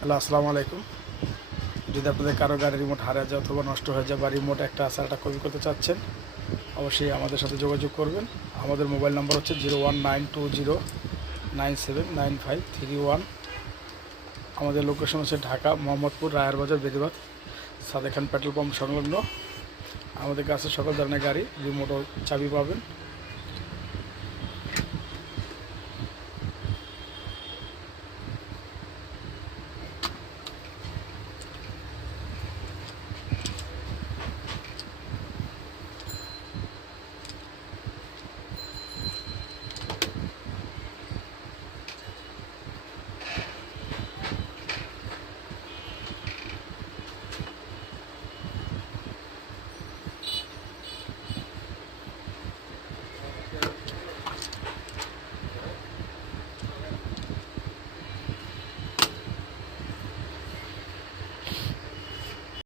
Hello, আসসালামু আলাইকুম। যদি আপনাদের কারো গাড়ির রিমোট হারিয়ে যায় অথবা নষ্ট হয়ে যায় বা রিমোট একটা আছে একটা কপি করতে চাচ্ছেন, অবশ্যই আমাদের সাথে যোগাযোগ করবেন। আমাদের মোবাইল নাম্বার হচ্ছে 0192097953 আমাদের লোকেশন হচ্ছে ঢাকা মোহাম্মদপুর রায়ের বাজার বেদিবাদ সাদেক খান পেট্রোল পাম্প সংলগ্ন। আমাদের কাছে সকল ধরনের গাড়ি রিমোট ও চাবি পাবেন।